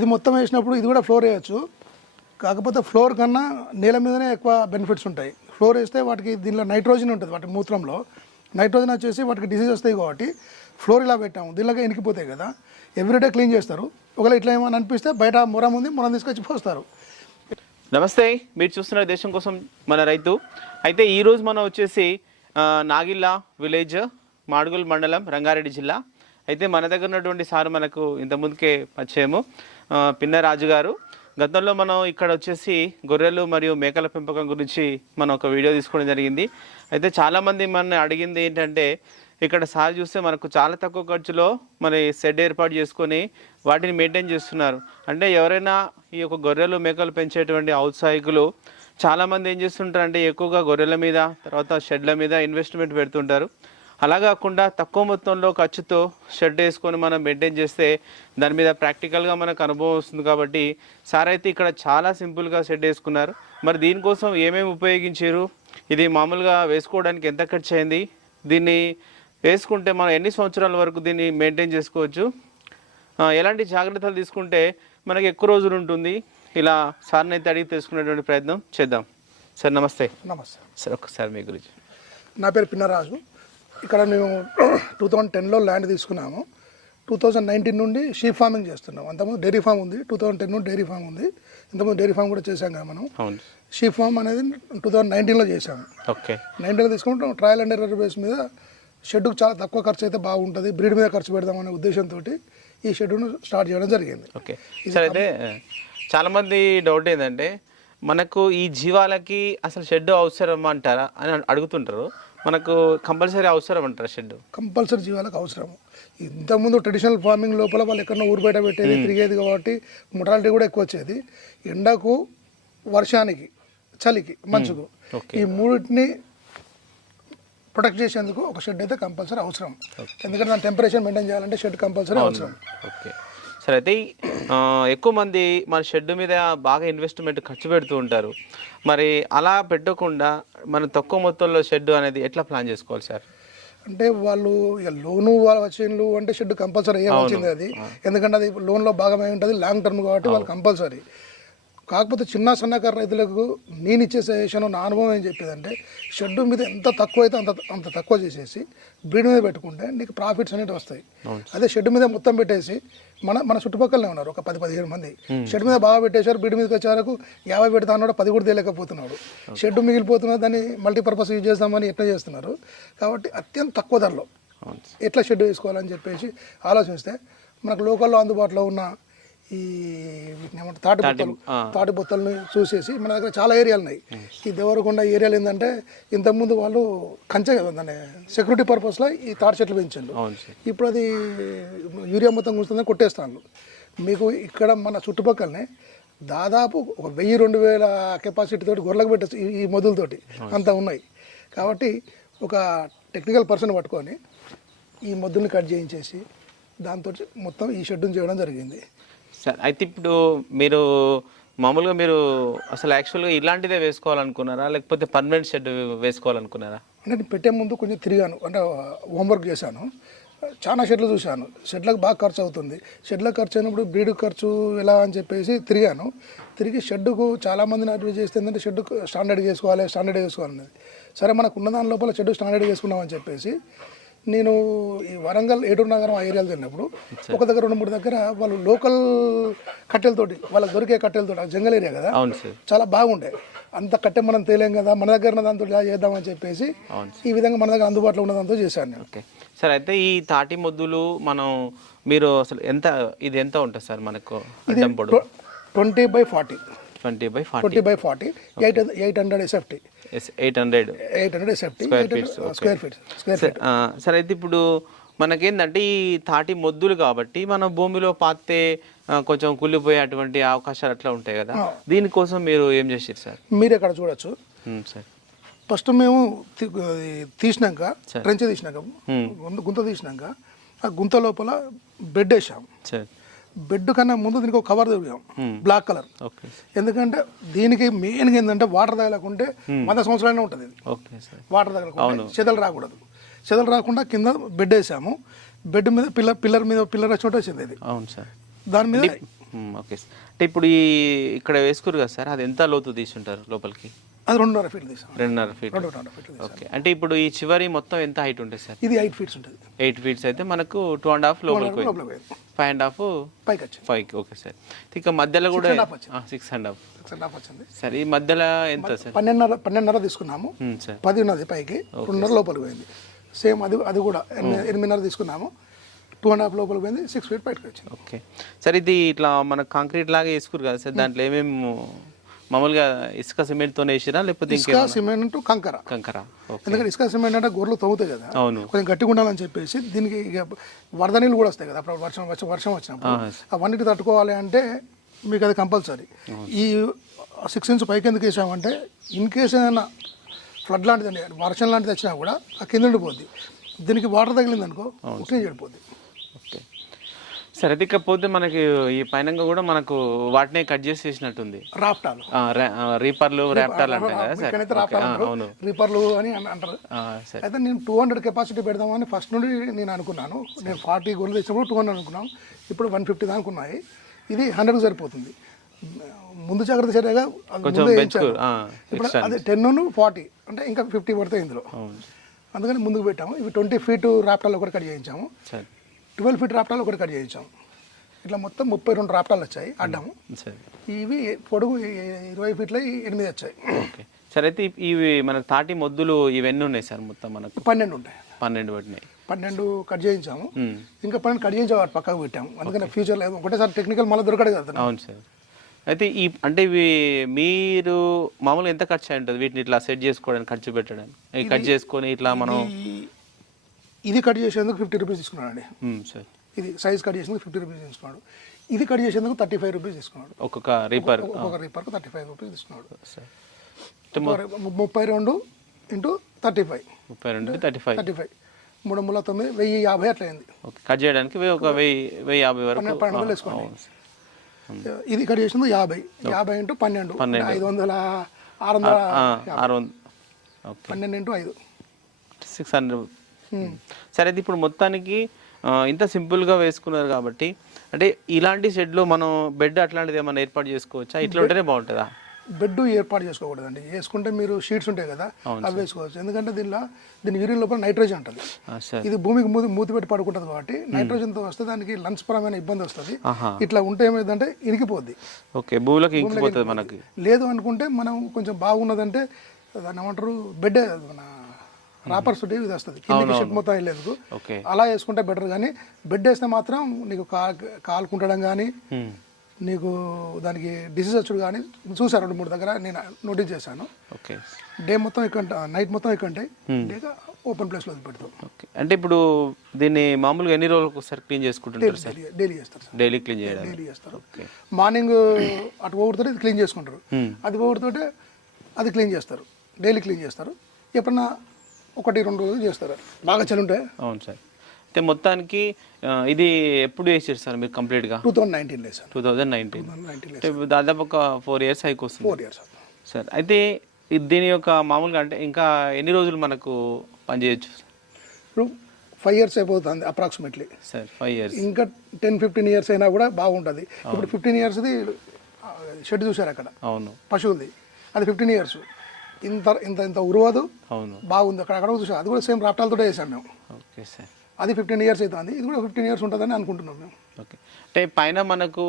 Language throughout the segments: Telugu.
ఇది మొత్తం వేసినప్పుడు ఇది కూడా ఫ్లోర్ వేయచ్చు. కాకపోతే ఫ్లోర్ కన్నా నేల మీదనే ఎక్కువ బెనిఫిట్స్ ఉంటాయి. ఫ్లోర్ వేస్తే వాటికి దీనిలో నైట్రోజన్ ఉంటుంది వాటి మూత్రంలో. నైట్రోజన్ వచ్చేసి వాటికి డిసీజ్ వస్తాయి కాబట్టి ఫ్లోర్ ఇలా పెట్టాము. దీనిలోకి ఎనికిపోతాయి కదా. ఎవ్రీడే క్లీన్ చేస్తారు. ఒకవేళ ఇట్లా ఏమైనా అనిపిస్తే బయట మొరం ఉంది మొరం తీసుకొచ్చి పోస్తారు. నమస్తే. మీరు చూస్తున్న దేశం కోసం మన రైతు. అయితే ఈరోజు మనం వచ్చేసి నాగిల్లా విలేజ్ మాడుగుల్ మండలం రంగారెడ్డి జిల్లా. అయితే మన దగ్గర ఉన్నటువంటి సార్ మనకు ఇంతకుముందుకే పరిచయము. పిన్న రాజు గారు. గతంలో మనం ఇక్కడ వచ్చేసి గొర్రెలు మరియు మేకల పెంపకం గురించి మనం ఒక వీడియో తీసుకోవడం జరిగింది. అయితే చాలామంది మన అడిగింది ఏంటంటే ఇక్కడ సార్ చూస్తే మనకు చాలా తక్కువ ఖర్చులో మరి షెడ్ ఏర్పాటు చేసుకొని వాటిని మెయింటైన్ చేస్తున్నారు. అంటే ఎవరైనా ఈ యొక్క గొర్రెలు మేకలు పెంచేటువంటి ఔత్సాహికులు చాలామంది ఏం చేస్తుంటారు అంటే ఎక్కువగా గొర్రెల మీద తర్వాత షెడ్ల మీద ఇన్వెస్ట్మెంట్ పెడుతుంటారు. అలా కాకుండా తక్కువ మొత్తంలో ఖర్చుతో షెడ్ వేసుకొని మనం మెయింటైన్ చేస్తే దాని మీద ప్రాక్టికల్గా మనకు అనుభవం వస్తుంది కాబట్టి సార్ అయితే ఇక్కడ చాలా సింపుల్గా షెడ్ వేసుకున్నారు. మరి దీనికోసం ఏమేమి ఉపయోగించారు? ఇది మామూలుగా వేసుకోవడానికి ఎంత ఖర్చు అయింది? దీన్ని వేసుకుంటే మనం ఎన్ని సంవత్సరాల వరకు దీన్ని మెయింటైన్ చేసుకోవచ్చు? ఎలాంటి జాగ్రత్తలు తీసుకుంటే మనకి ఎక్కువ రోజులు ఉంటుంది? ఇలా సార్ని అయితే అడిగి తెలుసుకునేటువంటి ప్రయత్నం చేద్దాం. సార్ నమస్తే. నమస్తే. సార్ ఒక్కసారి మీ గురించి. నా పేరు పిన్నరాజు. ఇక్కడ మేము టూ థౌజండ్ టెన్లో ల్యాండ్ తీసుకున్నాము. టూ థౌజండ్ నైన్టీన్ నుండి షీప్ ఫార్మింగ్ చేస్తున్నాం. అంతకుముందు డైరీ ఫామ్ ఉంది. టూ థౌజండ్ టెన్ నుండి డైరీ ఫామ్ ఉంది. ఇంతకుముందు డైరీ ఫామ్ కూడా చేశాం కదా మనం. షీప్ ఫామ్ అనేది టూ థౌజండ్ నైన్టీన్లో చేశాము. ఓకే. నైన్టీన్లో తీసుకుంటాం ట్రయల్ అండ్ ఎర్రర్ బేస్ మీద షెడ్కు చాలా తక్కువ ఖర్చు అయితే బాగుంటుంది. బ్రీడ్ మీద ఖర్చు పెడదామనే ఉద్దేశంతో ఈ షెడ్ను స్టార్ట్ చేయడం జరిగింది. ఓకే. సార్ అయితే చాలామంది డౌట్ ఏంటంటే మనకు ఈ జీవాలకి అసలు షెడ్ అవసరం అంటారా అని అడుగుతుంటారు. మనకు కంపల్సరీ అవసరం అంటారా షెడ్ కంపల్సరీ జీవాలకు అవసరం ఇంతకుముందు ట్రెడిషనల్ ఫార్మింగ్ లోపల వాళ్ళు ఎక్కడో ఊరు బయట పెట్టేది తిరిగేది కాబట్టి మొటాలిటీ కూడా ఎక్కువ వచ్చేది. ఎండకు వర్షానికి చలికి మంచుకు ఈ మూడింటిని ప్రొటెక్ట్ చేసేందుకు ఒక షెడ్ అయితే కంపల్సరీ అవసరం. ఎందుకంటే దాని టెంపరేచర్ మెయింటైన్ చేయాలంటే షెడ్ కంపల్సరీ అవసరం. ఓకే. సరే అయితే ఎక్కువ మంది మన షెడ్ మీద బాగా ఇన్వెస్ట్మెంట్ ఖర్చు పెడుతూ ఉంటారు. మరి అలా పెట్టకుండా మనం తక్కువ మొత్తంలో షెడ్ అనేది ఎట్లా ప్లాన్ చేసుకోవాలి సార్? అంటే వాళ్ళు లోను వాళ్ళు వచ్చిండ్రు అంటే షెడ్ కంపల్సరీ వేయవలసింది అది. ఎందుకంటే అది లోన్లో భాగమై ఉంటుంది లాంగ్ టర్మ్ కాబట్టి వాళ్ళు కంపల్సరీ కాకపోతే చిన్న సన్నకారు రైతులకు నేను ఇచ్చే సజెషన్ నా అనుభవం ఏం చెప్పేదంటే షెడ్ మీద ఎంత తక్కువ అయితే అంత అంత తక్కువ చేసేసి బ్రీడ్ మీద పెట్టుకుంటే నీకు ప్రాఫిట్స్ అనేవి వస్తాయి. అదే షెడ్ మీద మొత్తం పెట్టేసి మన మన చుట్టుపక్కలనే ఉన్నారు ఒక పది పదిహేను మంది. షెడ్ మీద బాగా పెట్టేశారు బ్రీడ్ మీదకి వచ్చే వరకు యాభై పెడతా అన్నాడు పది కూడా తెలియకపోతున్నాడు షెడ్ మిగిలిపోతున్నది దాన్ని మల్టీపర్పస్ యూజ్ చేస్తామని ఎట్లా చేస్తున్నారు. కాబట్టి అత్యంత తక్కువ ధరలో ఎట్లా షెడ్ వేసుకోవాలని చెప్పేసి ఆలోచిస్తే మనకు లోకల్లో అందుబాటులో ఉన్న ఈ వీటిని ఏమంటారు తాటి బొత్తలు తాటి బొత్తలను చూసేసి మన దగ్గర చాలా ఏరియాలు ఉన్నాయి. ఈ దేవరకొండ ఏరియాలు ఏంటంటే ఇంతకుముందు వాళ్ళు కంచె దాన్ని సెక్యూరిటీ పర్పస్లో ఈ తాటి చెట్లు పెంచండు ఇప్పుడు అది యూరియా మొత్తం కూర్చుందని కొట్టేస్తాను మీకు ఇక్కడ మన చుట్టుపక్కలనే దాదాపు ఒక వెయ్యి రెండు వేల కెపాసిటీ తోటి గొర్రెలకు పెట్టచ్చు ఈ- మొదలతోటి అంత ఉన్నాయి. కాబట్టి ఒక టెక్నికల్ పర్సన్ పట్టుకొని ఈ మొద్దుని కట్ చేయించేసి దాంతో మొత్తం ఈ షెడ్యూన్ చేయడం జరిగింది. సార్ అయితే ఇప్పుడు మీరు మామూలుగా మీరు అసలు యాక్చువల్గా ఇలాంటిదే వేసుకోవాలనుకున్నారా? లేకపోతే పర్మనెంట్ షెడ్ వేసుకోవాలనుకున్నారా? అంటే నేను పెట్టే ముందు కొంచెం తిరిగాను. అంటే హోంవర్క్ చేశాను. చాలా షెడ్లు చూశాను. షెడ్లకు బాగా ఖర్చు అవుతుంది. షెడ్లకు ఖర్చు అయినప్పుడు బ్రీడ్ ఖర్చు ఎలా అని చెప్పేసి తిరిగాను. తిరిగి షెడ్డుకు చాలామందిని అడ్వైజ్ చేస్తే ఏంటంటే షెడ్ స్టాండర్డ్ చేసుకోవాలి స్టాండర్డ్ చేసుకోవాలనేది సరే మనకు ఉన్న దాని లోపల షెడ్ స్టాండర్డ్ చేసుకున్నామని చెప్పేసి నేను ఈ వరంగల్ ఏటూరు నగరం ఆ ఏరియాలో తిరిగినప్పుడు ఒక దగ్గర రెండు మూడు దగ్గర వాళ్ళు లోకల్ కట్టెలతోటి వాళ్ళకి దొరికే కట్టెలతోటి ఆ జంగల్ ఏరియా కదా అవును సార్. చాలా బాగుండే. అంత కట్టె మనం తేలేం కదా మన దగ్గర ఉన్న దాంతో చేద్దామని చెప్పేసి. ఈ విధంగా మన దగ్గర అందుబాటులో ఉన్న దాంతో చేశాను నేను. సార్ అయితే ఈ తాటి మొద్దులు మనం మీరు అసలు ఎంత ఇది ఎంత ఉంటుంది సార్ మనకు twenty by forty. Twenty by twenty by forty eight eight hundred SFT eight hundred eight hundred SFT. Square feet square feet సరే అయితే ఇప్పుడు మనకేంటంటే ఈ తాటి మొద్దులు కాబట్టి మన భూమిలో పాతే కొంచెం కుళ్ళిపోయే అటువంటి అవకాశాలు అట్లా ఉంటాయి కదా. దీనికోసం మీరు ఏం చేసారు సార్? మీరు ఇక్కడ చూడొచ్చు సార్. ఫస్ట్ మేము తీసినాక ట్రెంచ్ తీసినాక గుంత- తీసినాక ఆ గుంత లోపల బెడ్ వేసాం. సార్. బెడ్ కన్నా ముందు దీనికి ఒక కవర్ తిరిగాం బ్లాక్ కలర్. ఓకే ఎందుకంటే దీనికి మెయిన్గా ఏంటంటే వాటర్ తగలకుంటే వంద సంవత్సరాలనే ఉంటుంది ఇది. ఓకే సార్ వాటర్ తగలకుండా చెదలు రాకూడదు. చెదలు రాకుండా కింద బెడ్ వేసాము. బెడ్ మీద పిల్లర్ పిల్లర్ మీద పిల్లర్ చోట వచ్చింది ఇది. అవును సార్ దాని మీద ఓకే సార్ అంటే ఇప్పుడు ఈ ఇక్కడ వేసుకోరు కదా సార్ అది ఎంత లోతు తీసుంటారు లోపలికి? అది రెండున్నర ఫీట్లు తీసాం. రెండున్నర ఫీట్ రెండున్నర ఫీట్లు తీసాం. ఓకే అంటే ఇప్పుడు ఈ చివరి మొత్తం ఎంత హైట్ ఉంటుంది సార్? ఇది ఎయిట్ ఫీట్స్ ఉంటుంది. ఎయిట్ ఫీట్స్ అయితే మనకు టూ అండ్ హాఫ్ లోపలికి లోపల ఫైవ్ అండ్ హాఫ్ పైకి వచ్చింది. Five okay sir. ఇక మధ్యలో కూడా. Six and half six and half వచ్చింది. సార్ ఈ మధ్యలో ఎంత సార్? పన్నెండున్నర పన్నెండున్నర తీసుకున్నాము. మ్మ్, సార్. పది ఉన్నది పైకి రెండున్నర లోపలికి పోయింది. సేమ్ అది అది కూడా ఎనిమిది ఎనిమిదిన్నర తీసుకున్నాము. టూ అండ్ హాఫ్ లోపలికి పోయింది సిక్స్ ఫీట్ బయటకు వచ్చింది. ఓకే సార్ ఇది ఇట్లా మన కాంక్రీట్ లాగా వేసుకురు కదా సార్ దాంట్లో ఏమేమి మామూలుగా ఇసుక సిమెంట్తో వేసిరా? లేకపోతే ఇసుక సిమెంట్ కంకర. కంకర. ఎందుకంటే ఇసుక సిమెంట్ అంటే గొర్రెలు తవ్వుతాయి కదా. అవును. కొంచెం గట్టిగా ఉండాలని చెప్పేసి దీనికి ఇక వరద నీళ్ళు కూడా వస్తాయి కదా. అప్పుడు వర్షం వర్షం వర్షం వచ్చినప్పుడు అవన్నిటి తట్టుకోవాలి అంటే మీకు అది కంపల్సరీ. ఈ సిక్స్ ఇంచ్ పైకి ఎందుకు వేసామంటే ఇన్ కేస్ ఏదైనా ఫ్లడ్ లాంటిది వర్షం లాంటిది వచ్చినా కూడా ఆ కింద ఉండిపోద్ది. దీనికి వాటర్ తగిలింది అనుకో ఉట్టిన చెడిపోద్ది. ఓకే. సరే ఇకపోతే మనకి ఈ పైన కూడా మనకు వాటినే కట్ చేసి వేసినట్టుంది రాప్టాలు. రీపర్లు రాప్టాలు అంటారు. రీపర్లు అని అంటారు. అయితే నేను టూ హండ్రెడ్ కెపాసిటీ పెడదామని ఫస్ట్ నుండి నేను అనుకున్నాను. నేను ఫార్టీ గోల్డ్ తెచ్చినప్పుడు టూ హండ్రెడ్ అనుకున్నాను ఇప్పుడు వన్ ఫిఫ్టీ దాకా ఉన్నాయి. ఇది హండ్రెడ్కి సరిపోతుంది. ముందు జాగ్రత్త చర్యగా ఇప్పుడు అది టెన్ ఫార్టీ అంటే ఇంకా ఫిఫ్టీ పడతాయి ఇందులో. అందుకని ముందుకు పెట్టాము. ఇవి ట్వంటీ ఫీట్ రాప్టాలు ఒకటి కట్ చేయించాము. సరే. ట్వెల్వ్ ఫీట్ రాప్టాలు ఒకటి కట్ చేయించాము ఇట్లా మొత్తం ముప్పై రెండు రాప్టాలు వచ్చాయి అడ్డము సరే. ఇవి పొడుగు ఇరవై ఫీట్ల ఎనిమిది వచ్చాయి. ఓకే. సరే అయితే ఇవి మనకు తాటి మొద్దులు ఇవన్నీ ఉన్నాయి సార్ మొత్తం మనకు? పన్నెండు ఉంటాయి. పన్నెండు పడినాయి పన్నెండు కట్ చేయించాము. ఇంకా పన్నెండు కట్ చేయించాము పక్కకు పెట్టాము అందుకని ఫ్యూచర్లో ఒకటేసారి టెక్నికల్ మళ్ళీ దొరకడు కదా అవును సార్. అయితే ఈ అంటే ఇవి మీరు మామూలుగా ఎంత ఖర్చు అయి ఉంటుంది? వీటిని ఇట్లా సెట్ చేసుకోవడానికి ఖర్చు పెట్టడానికి? కట్ చేసుకొని ఇట్లా మనం ఇది కట్ చేసేందుకు ఫిఫ్టీ రూపీస్ తీసుకున్నాడు అండి సార్. ఇది సైజ్ కట్ చేసేందుకు ఫిఫ్టీ రూపీస్ తీసుకున్నాడు. ఇది కట్ చేసేందుకు థర్టీ ఫైవ్ రూపీస్ తీసుకున్నాడు. ఒక్కొక్క రీపర్. ఒక్కొక్క రీపర్కు థర్టీ ఫైవ్ రూపీస్ తీసుకున్నాడు. ముప్పై రెండు ఇంటూ థర్టీ ఫైవ్. ముప్పై రెండు థర్టీ ఫైవ్. Thirty five. మూడు మూల తొమ్మిది వెయ్యి యాభై అట్లా అయింది. ఓకే కట్ చేయడానికి ఒక వెయ్యి వెయ్యి యాభై వరకు. పన్నెండు వందలు వేసుకోండి. ఇది కట్ చేసింది యాభై. యాభై ఇంటూ పన్నెండు. ఐదు వందల ఆరు వందల ఆరు వందలు పన్నెండు ఇంటూ ఐదు. సిక్స్ హండ్రెడ్ సరే అయితే ఇప్పుడు మొత్తానికి ఇంత సింపుల్గా వేసుకున్నారు కాబట్టి అంటే ఇలాంటి షెడ్లో మనం బెడ్ అట్లాంటిది ఏమైనా ఏర్పాటు చేసుకోవచ్చా? ఇట్లా ఉంటేనే బాగుంటుందా? బెడ్ ఏర్పాటు చేసుకోకూడదండి. వేసుకుంటే మీరు షీట్స్ ఉంటాయి కదా అవి వేసుకోవచ్చు. ఎందుకంటే దీనిలో దీని యూరిన్ లోపల నైట్రోజన్ ఉంటుంది సార్. ఇది భూమికి మూతి మూతి పెట్టి పడుకుంటుంది కాబట్టి నైట్రోజన్తో వస్తే దానికి లంగ్స్ పరమైన ఇబ్బంది వస్తుంది. ఇట్లా ఉంటే ఏమైందంటే ఇరిగిపోద్ది. ఓకే భూమిలోకి ఇంకిపోతుంది మనకి. లేదు అనుకుంటే మనం కొంచెం బాగున్నదంటే దాన్ని ఏమంటారు బెడ్ మన రాపర్స్ ఇది వస్తుంది కిందకి షెడ్ మొత్తం వెళ్ళేందుకు అలా వేసుకుంటే బెటర్ కానీ బెడ్ వేస్తే మాత్రం నీకు కాలుకుంటడం కానీ హ్మ్. నీకు దానికి డిసీజ్ వచ్చుడు కానీ చూసాను రెండు మూడు దగ్గర నేను నోటీస్ చేశాను. ఓకే. డే మొత్తం ఇక్కడ నైట్ మొత్తం ఇక్కడ ఉంటాయి డేగా ఓపెన్ ప్లేస్లో పెడతాం ఓకే. అంటే ఇప్పుడు దీన్ని మామూలుగా ఎన్ని రోజులకు ఒకసారి క్లీన్ చేసుకుంటుంటారు సార్? డైలీ డైలీ చేస్తారు సార్. డైలీ క్లీన్ చేయడానికి. డైలీ చేస్తారు. ఓకే. మార్నింగ్ అటు పోగుడుతోటి ఇది క్లీన్ చేసుకుంటారు. Hmm. అది పోగుడుతోటే అది క్లీన్ చేస్తారు. డైలీ క్లీన్ చేస్తారు. ఎప్పుడన్నా ఒకటి రెండు రోజులు చేస్తారు. బాగా చలి ఉంటే అవును సార్. అయితే మొత్తానికి ఇది ఎప్పుడు వేసారు సార్ మీరు కంప్లీట్గా? టూ థౌజండ్ నైన్టీన్ లేదు సార్. Two thousand nineteen. అంటే దాదాపు ఒక ఫోర్ ఇయర్స్ అయిపోతుంది. ఫోర్ ఇయర్స్ సార్ అయితే దీని యొక్క మామూలుగా అంటే ఇంకా ఎన్ని రోజులు మనకు పనిచేయచ్చు ఇప్పుడు ఫైవ్ ఇయర్స్ అయిపోతుంది అప్రాక్సిమేట్లీ. Sir five years. ఇంకా టెన్ ఫిఫ్టీన్ ఇయర్స్ అయినా కూడా బాగుంటుంది. ఇప్పుడు ఫిఫ్టీన్ ఇయర్స్ది షెడ్ చూశారు అక్కడ. అవును. పశువులది అది ఫిఫ్టీన్ ఇయర్స్. ఇంత ఇంత ఇంత ఉరువదు. అవును. బాగుంది. అక్కడ అక్కడ చూసాం అది కూడా సేమ్ రాప్టాలతో వేసాం మేము. Okay sir. అది ఫిఫ్టీన్ ఇయర్స్ అవుతుంది. ఇది కూడా ఫిఫ్టీన్ ఇయర్స్ ఉంటుందని అనుకుంటున్నాం మేము. ఓకే. అంటే పైన మనకు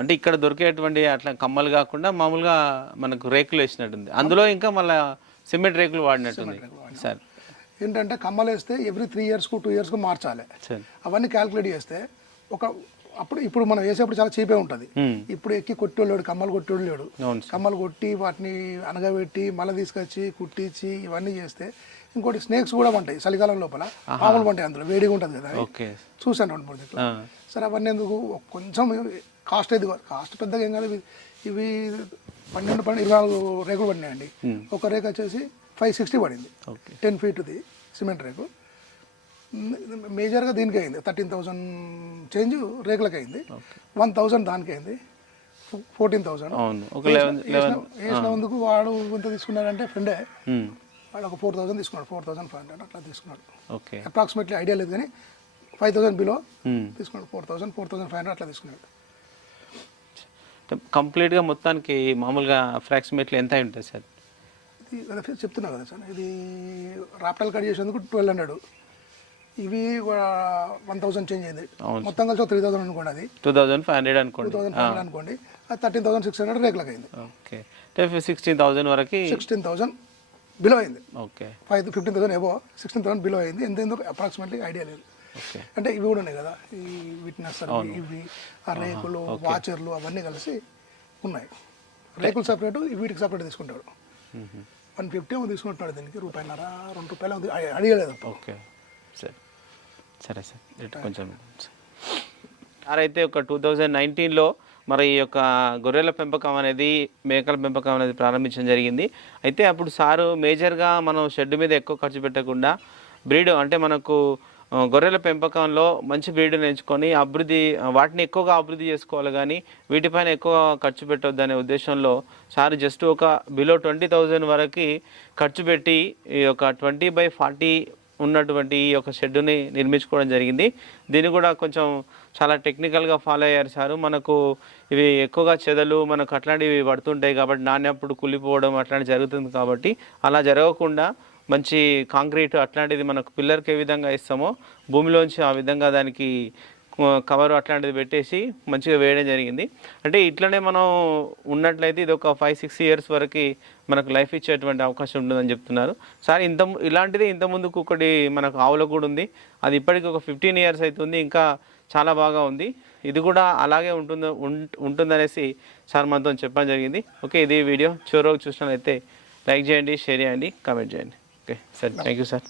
అంటే ఇక్కడ దొరికేటువంటి అట్లా కమ్మలు కాకుండా మామూలుగా మనకు రేకులు వేసినట్టుంది. అందులో ఇంకా మళ్ళీ సిమెంట్ రేకులు వాడినట్టుంది. సార్. ఏంటంటే కమ్మలు వేస్తే ఎవ్రీ త్రీ ఇయర్స్కు టూ ఇయర్స్కు మార్చాలి. అవన్నీ క్యాలిక్యులేట్ చేస్తే ఒక అప్పుడు ఇప్పుడు మనం వేసేప్పుడు చాలా చీపే ఉంటుంది. ఇప్పుడు ఎక్కి కొట్టేవాడు కమ్మలు సార్. కమ్మలు కొట్టి వాటిని అనగబెట్టి మళ్ళీ తీసుకొచ్చి కుట్టించి ఇవన్నీ చేస్తే ఇంకోటి స్నేక్స్ కూడా ఉంటాయి చలికాలం లోపల. పాములు ఉంటాయి అందులో వేడిగా ఉంటుంది కదా. చూశాను రెండు మూడు దిక్కులు సరే అవన్నీ ఎందుకు? కొంచెం కాస్ట్ అయితే కాస్ట్ పెద్దగా ఏం కాదు. ఇవి పన్నెండు పన్నెండు ఇరవై నాలుగు రేకులు పడినాయండి. ఒక రేక్ వచ్చేసి ఫైవ్ సిక్స్టీ పడింది. టెన్ ఫీట్ది సిమెంట్ రేకు. మేజర్గా దీనికి అయింది. థర్టీన్ థౌజండ్ చేంజ్ రేకులకి అయింది వన్ థౌజండ్ దానికి అయింది ఫోర్టీన్ లెవెన్ వేసినందుకు వాడు ఎంత తీసుకున్నాడంటే ఫ్రెండే. వాడు ఒక ఫోర్ థౌసండ్ తీసుకున్నాడు. ఫోర్ థౌసండ్ ఫైవ్ హండ్రెడ్ అట్లా తీసుకున్నాడు. ఓకే. అప్రాక్సిమేట్లీ ఐడియా లేదు కానీ ఫైవ్ థౌసండ్ బిలో. తీసుకున్నాడు. Four thousand four thousand five hundred అట్లా తీసుకున్నాడు. కంప్లీట్గా మొత్తానికి మామూలుగా అప్రాక్సిమేట్లీ ఎంత అయి ఉంటుంది సార్? ఇది చెప్తున్నా కదా సార్. ఇది రాప్టాల్ కట్ చేసేందుకు ట్వెల్వ్ హండ్రెడ్. ఇవి వన్ థౌసండ్ చేంజ్ అయింది. మొత్తం కలిసి త్రీ థౌసండ్ అనుకోండి అది. Two thousand five hundred two అనుకోండి థౌసండ్ ఫైవ్ హండ్రెడ్ అనుకోండి. అది థర్టీన్ థౌసండ్ సిక్స్ హండ్రెడ్ రేట్లకు అయింది. ఓకే. అంటే సిక్స్టీన్ థౌజండ్ వరకు సిక్స్టీన్ థౌసండ్ బిలో అయింది. ఓకే. ఫైవ్ ఫిఫ్టీన్ థౌసండ్ ఏవో సిక్స్టీన్ థౌసండ్ బిలో అయింది. ఎంత ఎందుకు అప్రాక్సిమేట్లీ ఐడియా లేదు. అంటే ఇవి కూడా ఉన్నాయి కదా. ఈ విట్నెస్ ఇవి ఆ రేకులు వాచర్లు అవన్నీ కలిసి ఉన్నాయి. రేకులు సపరేట్ వీటికి సపరేట్ తీసుకుంటాడు. వన్ ఫిఫ్టీ తీసుకుంటున్నాడు దీనికి రూపాయన్నర రెండు రూపాయలు అడిగలేదు. ఓకే. సరే. సరే సార్ కొంచెం సార్. అయితే ఒక టూ థౌజండ్ నైన్టీన్లో మరి ఈ యొక్క గొర్రెల పెంపకం అనేది మేకల పెంపకం అనేది ప్రారంభించడం జరిగింది. అయితే అప్పుడు సారు మేజర్గా మనం షెడ్ మీద ఎక్కువ ఖర్చు పెట్టకుండా బ్రీడ్ అంటే మనకు గొర్రెల పెంపకంలో మంచి బ్రీడ్ని ఎంచుకొని అభివృద్ధి వాటిని ఎక్కువగా అభివృద్ధి చేసుకోవాలి కానీ వీటిపైన ఎక్కువ ఖర్చు పెట్టొద్దు అనే ఉద్దేశంలో సార్ జస్ట్ ఒక బిలో ట్వంటీ థౌజండ్ వరకు ఖర్చు పెట్టి ఈ యొక్క ట్వంటీ బై ఫార్టీ ఉన్నటువంటి ఈ యొక్క షెడ్డుని నిర్మించుకోవడం జరిగింది. దీన్ని కూడా కొంచెం చాలా టెక్నికల్గా ఫాలో అయ్యారు సార్. మనకు ఇవి ఎక్కువగా చెదలు మనకు అట్లాంటివి పడుతుంటాయి కాబట్టి నాణ్యప్పుడు కులిపోవడం అట్లాంటివి జరుగుతుంది కాబట్టి అలా జరగకుండా మంచి కాంక్రీట్ అట్లాంటిది మనకు పిల్లర్కి ఏ విధంగా ఇస్తామో భూమిలోంచి ఆ విధంగా దానికి కవర్ అట్లాంటిది పెట్టేసి మంచిగా వేయడం జరిగింది. అంటే ఇట్లనే మనం ఉన్నట్లయితే ఇది ఒక ఫైవ్ సిక్స్ ఇయర్స్ వరకు మనకు లైఫ్ ఇచ్చేటువంటి అవకాశం ఉంటుందని చెప్తున్నారు. సార్ ఇంత ఇలాంటిది ఇంత ఒకటి మనకు ఆవులో కూడా ఉంది. అది ఇప్పటికి ఒక ఫిఫ్టీన్ ఇయర్స్ అవుతుంది ఇంకా చాలా బాగా ఉంది. ఇది కూడా అలాగే ఉంటుంది ఉంటుందనేసి సార్ మనతో చెప్పడం జరిగింది. ఓకే ఇది వీడియో. చివరకు చూసినట్లయితే లైక్ చేయండి షేర్ చేయండి కామెంట్ చేయండి. Okay sir thank you sir.